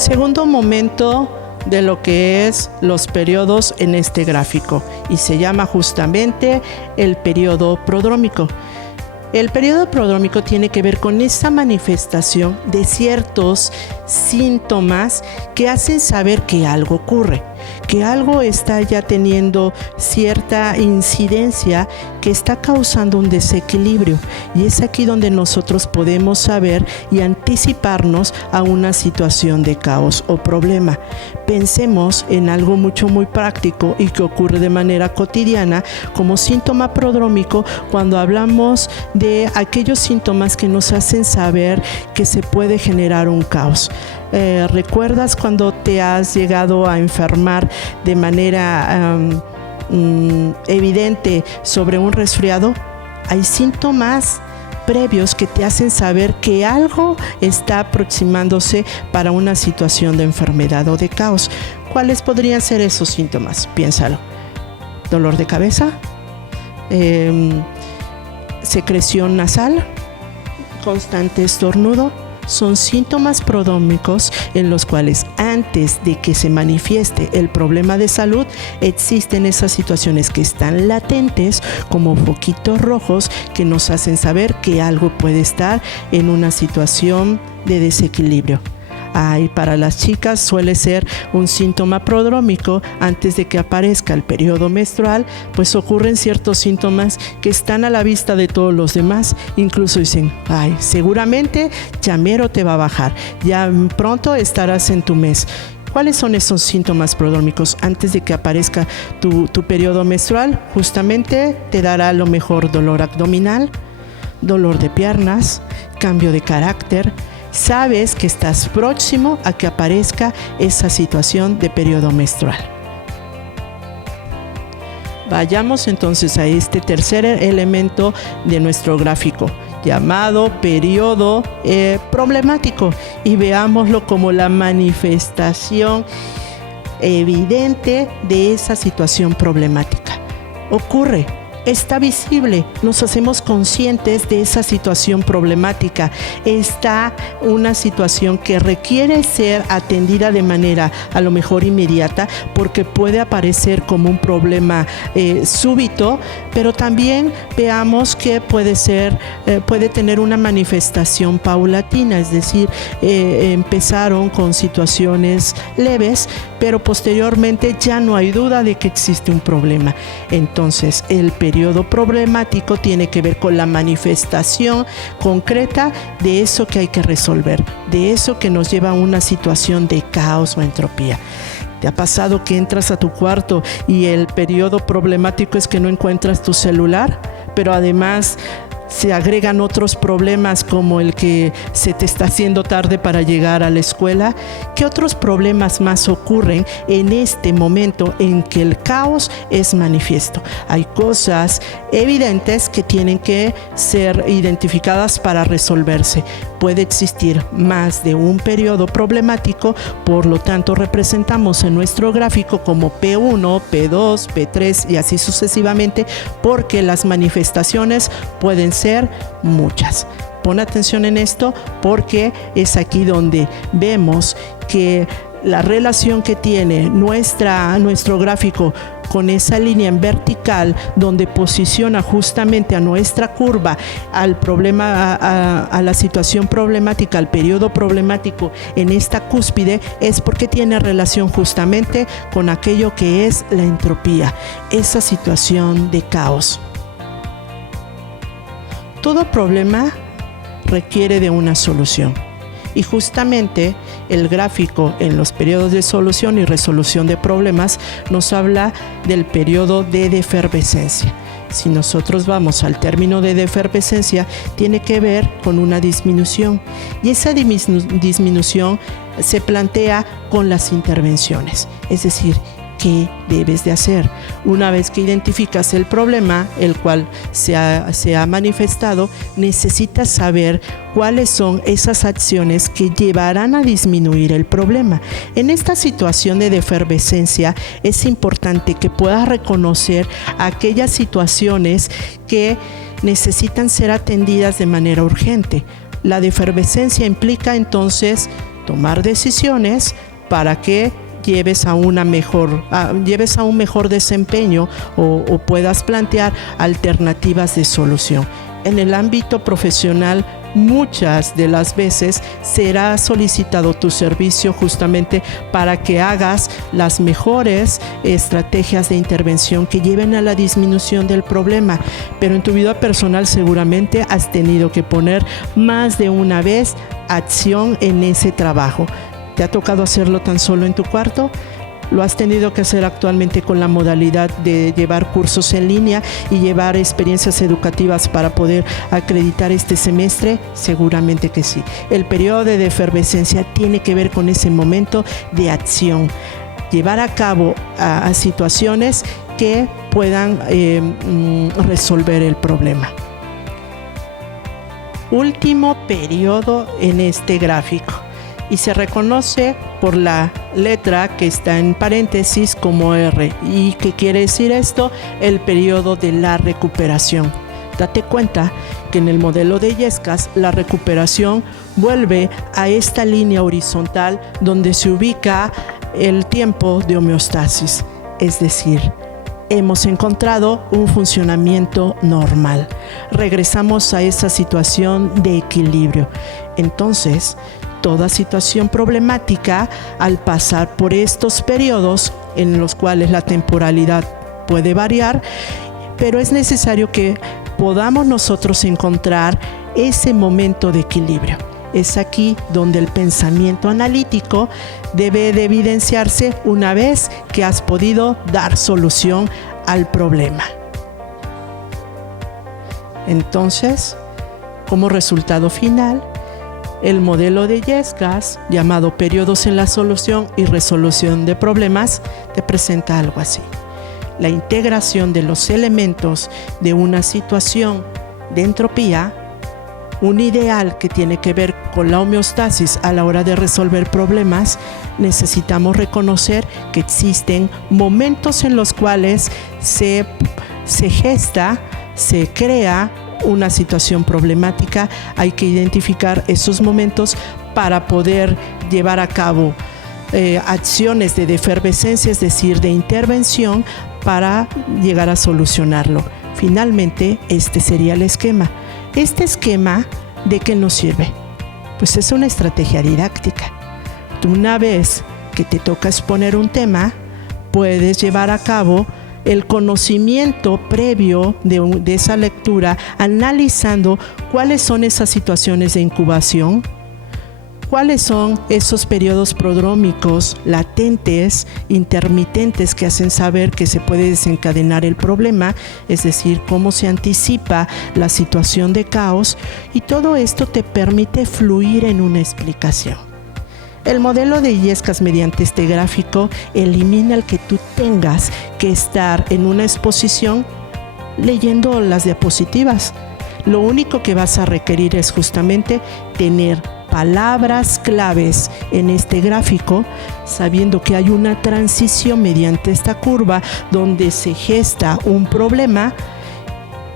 Segundo momento de lo que es los periodos en este gráfico y se llama justamente el periodo prodrómico. El periodo prodrómico tiene que ver con esa manifestación de ciertos síntomas que hacen saber que algo ocurre, que algo está ya teniendo cierta incidencia que está causando un desequilibrio, y es aquí donde nosotros podemos saber y anticiparnos a una situación de caos o problema. Pensemos en algo muy práctico y que ocurre de manera cotidiana como síntoma prodrómico cuando hablamos de aquellos síntomas que nos hacen saber que se puede generar un caos. ¿Recuerdas cuando te has llegado a enfermar de manera evidente sobre un resfriado? Hay síntomas previos que te hacen saber que algo está aproximándose para una situación de enfermedad o de caos. ¿Cuáles podrían ser esos síntomas? Piénsalo. ¿Dolor de cabeza? ¿Secreción nasal? ¿Constante estornudo? Son síntomas prodrómicos en los cuales antes de que se manifieste el problema de salud existen esas situaciones que están latentes como foquitos rojos que nos hacen saber que algo puede estar en una situación de desequilibrio. Para las chicas suele ser un síntoma prodrómico antes de que aparezca el periodo menstrual, pues ocurren ciertos síntomas que están a la vista de todos los demás. Incluso dicen, seguramente ya mero te va a bajar, ya pronto estarás en tu mes. ¿Cuáles son esos síntomas prodrómicos? Antes de que aparezca tu periodo menstrual, justamente te dará a lo mejor dolor abdominal, dolor de piernas, cambio de carácter. Sabes que estás próximo a que aparezca esa situación de periodo menstrual. Vayamos entonces a este tercer elemento de nuestro gráfico, llamado periodo problemático, y veámoslo como la manifestación evidente de esa situación problemática. Ocurre, está visible, nos hacemos conscientes de esa situación problemática. Está una situación que requiere ser atendida de manera a lo mejor inmediata, porque puede aparecer como un problema súbito, pero también veamos que puede tener una manifestación paulatina, es decir, empezaron con situaciones leves, pero posteriormente ya no hay duda de que existe un problema. Entonces, el periodo problemático tiene que ver con la manifestación concreta de eso que hay que resolver, de eso que nos lleva a una situación de caos o entropía. ¿Te ha pasado que entras a tu cuarto y el periodo problemático es que no encuentras tu celular, pero además se agregan otros problemas como el que se te está haciendo tarde para llegar a la escuela? ¿Qué otros problemas más ocurren en este momento en que el caos es manifiesto? Hay cosas evidentes que tienen que ser identificadas para resolverse. Puede existir más de un periodo problemático, por lo tanto representamos en nuestro gráfico como P1, P2, P3 y así sucesivamente, porque las manifestaciones pueden ser muchas. Pon atención en esto porque es aquí donde vemos que la relación que tiene nuestro gráfico con esa línea en vertical donde posiciona justamente a nuestra curva al problema, a la situación problemática, al periodo problemático en esta cúspide, es porque tiene relación justamente con aquello que es la entropía, esa situación de caos. Todo problema requiere de una solución. Y justamente el gráfico en los periodos de solución y resolución de problemas nos habla del periodo de defervescencia. Si nosotros vamos al término de defervescencia, tiene que ver con una disminución, y esa disminución se plantea con las intervenciones, es decir, ¿qué debes de hacer? Una vez que identificas el problema, el cual se ha manifestado, necesitas saber cuáles son esas acciones que llevarán a disminuir el problema. En esta situación de defervescencia es importante que puedas reconocer aquellas situaciones que necesitan ser atendidas de manera urgente. La defervescencia implica entonces tomar decisiones para que lleves a un mejor desempeño o puedas plantear alternativas de solución. En el ámbito profesional, muchas de las veces será solicitado tu servicio justamente para que hagas las mejores estrategias de intervención que lleven a la disminución del problema, pero en tu vida personal seguramente has tenido que poner más de una vez acción en ese trabajo. ¿Te ha tocado hacerlo tan solo en tu cuarto? ¿Lo has tenido que hacer actualmente con la modalidad de llevar cursos en línea y llevar experiencias educativas para poder acreditar este semestre? Seguramente que sí. El periodo de efervescencia tiene que ver con ese momento de acción. Llevar a cabo a situaciones que puedan resolver el problema. Último periodo en este gráfico. Y se reconoce por la letra que está en paréntesis como R. ¿Y qué quiere decir esto? El periodo de la recuperación. Date cuenta que en el modelo de Yescas la recuperación vuelve a esta línea horizontal donde se ubica el tiempo de homeostasis. Es decir, hemos encontrado un funcionamiento normal. Regresamos a esa situación de equilibrio. Entonces, toda situación problemática, al pasar por estos periodos en los cuales la temporalidad puede variar, pero es necesario que podamos nosotros encontrar ese momento de equilibrio. Es aquí donde el pensamiento analítico debe de evidenciarse una vez que has podido dar solución al problema. Entonces, como resultado final, el modelo de Yescas, llamado periodos en la solución y resolución de problemas, te presenta algo así. La integración de los elementos de una situación de entropía, un ideal que tiene que ver con la homeostasis a la hora de resolver problemas. Necesitamos reconocer que existen momentos en los cuales se gesta, se crea una situación problemática. Hay que identificar esos momentos para poder llevar a cabo acciones de efervescencia, es decir, de intervención, para llegar a solucionarlo. Finalmente, este sería el esquema. Este esquema, ¿de qué nos sirve? Pues es una estrategia didáctica. Tú, una vez que te toca exponer un tema, puedes llevar a cabo el conocimiento previo de esa lectura, analizando cuáles son esas situaciones de incubación, cuáles son esos periodos prodrómicos latentes, intermitentes, que hacen saber que se puede desencadenar el problema, es decir, cómo se anticipa la situación de caos, y todo esto te permite fluir en una explicación. El modelo de Yescas, mediante este gráfico, elimina el que tú tengas que estar en una exposición leyendo las diapositivas. Lo único que vas a requerir es justamente tener palabras claves en este gráfico, sabiendo que hay una transición mediante esta curva donde se gesta un problema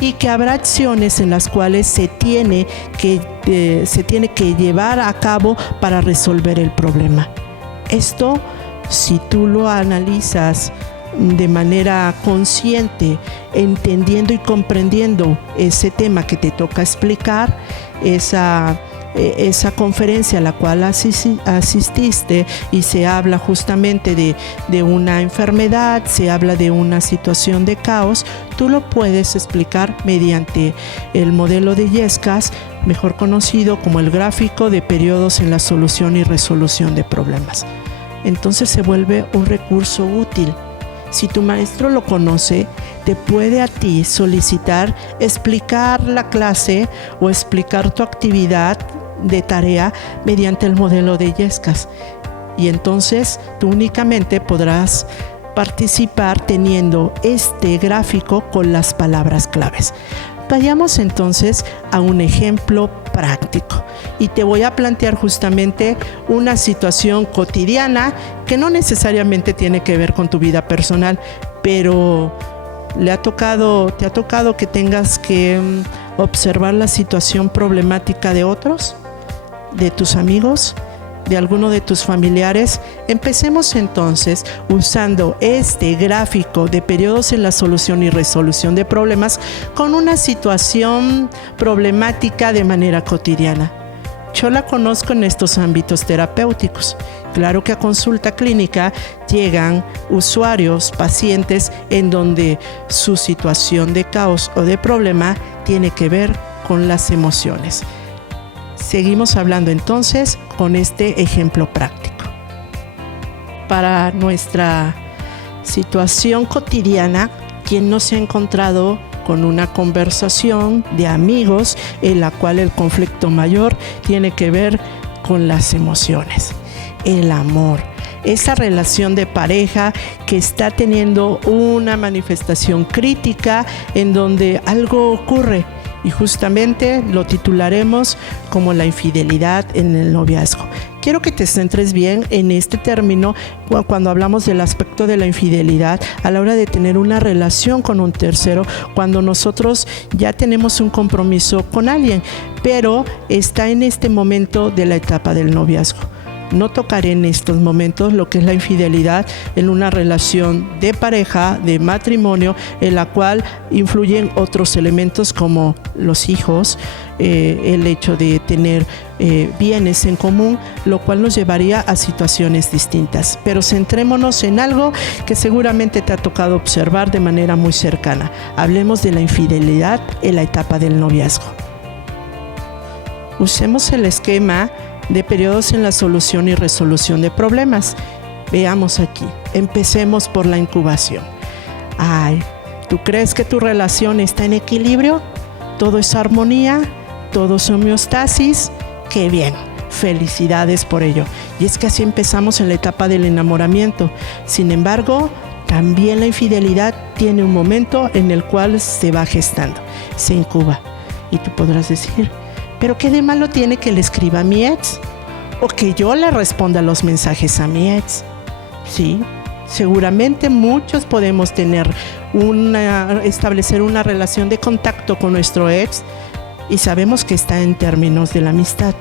y que habrá acciones en las cuales se tiene que llevar a cabo para resolver el problema. Esto, si tú lo analizas de manera consciente, entendiendo y comprendiendo ese tema que te toca explicar, esa conferencia a la cual asististe, y se habla justamente de una enfermedad, se habla de una situación de caos, tú lo puedes explicar mediante el modelo de Yescas, mejor conocido como el gráfico de periodos en la solución y resolución de problemas. Entonces se vuelve un recurso útil. Si tu maestro lo conoce, te puede a ti solicitar explicar la clase o explicar tu actividad de tarea mediante el modelo de Yescas, y entonces tú únicamente podrás participar teniendo este gráfico con las palabras claves. Vayamos entonces a un ejemplo práctico y te voy a plantear justamente una situación cotidiana que no necesariamente tiene que ver con tu vida personal, pero te ha tocado que tengas que observar la situación problemática de otros, de tus amigos, de alguno de tus familiares? Empecemos entonces usando este gráfico de periodos en la solución y resolución de problemas con una situación problemática de manera cotidiana. Yo la conozco en estos ámbitos terapéuticos. Claro que a consulta clínica llegan usuarios, pacientes, en donde su situación de caos o de problema tiene que ver con las emociones. Seguimos hablando entonces con este ejemplo práctico. Para nuestra situación cotidiana, ¿quién no se ha encontrado con una conversación de amigos en la cual el conflicto mayor tiene que ver con las emociones, el amor, esa relación de pareja que está teniendo una manifestación crítica en donde algo ocurre y justamente lo titularemos como la infidelidad en el noviazgo? Quiero que te centres bien en este término cuando hablamos del aspecto de la infidelidad a la hora de tener una relación con un tercero, cuando nosotros ya tenemos un compromiso con alguien, pero está en este momento de la etapa del noviazgo. No tocaré en estos momentos lo que es la infidelidad en una relación de pareja, de matrimonio, en la cual influyen otros elementos como los hijos, el hecho de tener bienes en común, lo cual nos llevaría a situaciones distintas. Pero centrémonos en algo que seguramente te ha tocado observar de manera muy cercana. Hablemos de la infidelidad en la etapa del noviazgo. Usemos el esquema de periodos en la solución y resolución de problemas. Veamos aquí. Empecemos por la incubación. ¿Tú crees que tu relación está en equilibrio? ¿Todo es armonía? ¿Todo es homeostasis? ¡Qué bien! Felicidades por ello. Y es que así empezamos en la etapa del enamoramiento. Sin embargo, también la infidelidad tiene un momento en el cual se va gestando, se incuba. Y tú podrás decir, ¿pero qué de malo tiene que le escriba a mi ex? ¿O que yo le responda los mensajes a mi ex? Sí, seguramente muchos podemos establecer una relación de contacto con nuestro ex y sabemos que está en términos de la amistad.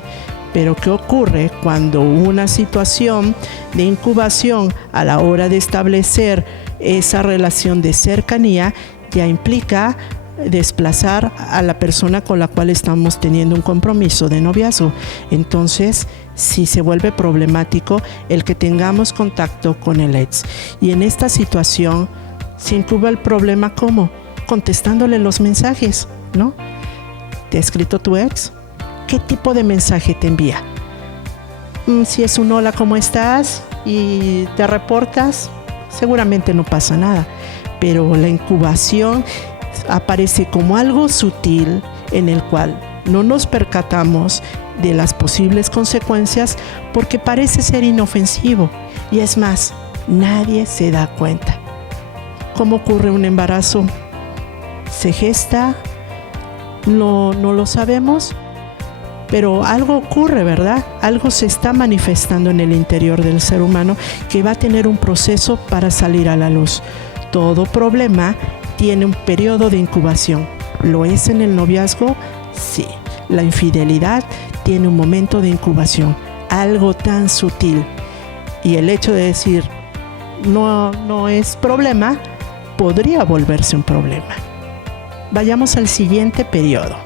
Pero ¿qué ocurre cuando una situación de incubación a la hora de establecer esa relación de cercanía ya implica desplazar a la persona con la cual estamos teniendo un compromiso de noviazgo? Entonces, sí se vuelve problemático el que tengamos contacto con el ex. Y en esta situación se incuba el problema, ¿cómo? Contestándole los mensajes, ¿no? ¿Te ha escrito tu ex? ¿Qué tipo de mensaje te envía? Si es un hola, ¿cómo estás? Y te reportas, seguramente no pasa nada. Pero la incubación aparece como algo sutil en el cual no nos percatamos de las posibles consecuencias porque parece ser inofensivo. Y es más, nadie se da cuenta. ¿Cómo ocurre un embarazo? ¿Se gesta? No lo sabemos, pero algo ocurre, ¿verdad? Algo se está manifestando en el interior del ser humano que va a tener un proceso para salir a la luz. Todo problema tiene un periodo de incubación. ¿Lo es en el noviazgo? Sí. La infidelidad tiene un momento de incubación, algo tan sutil. Y el hecho de decir no es problema, podría volverse un problema. Vayamos al siguiente periodo.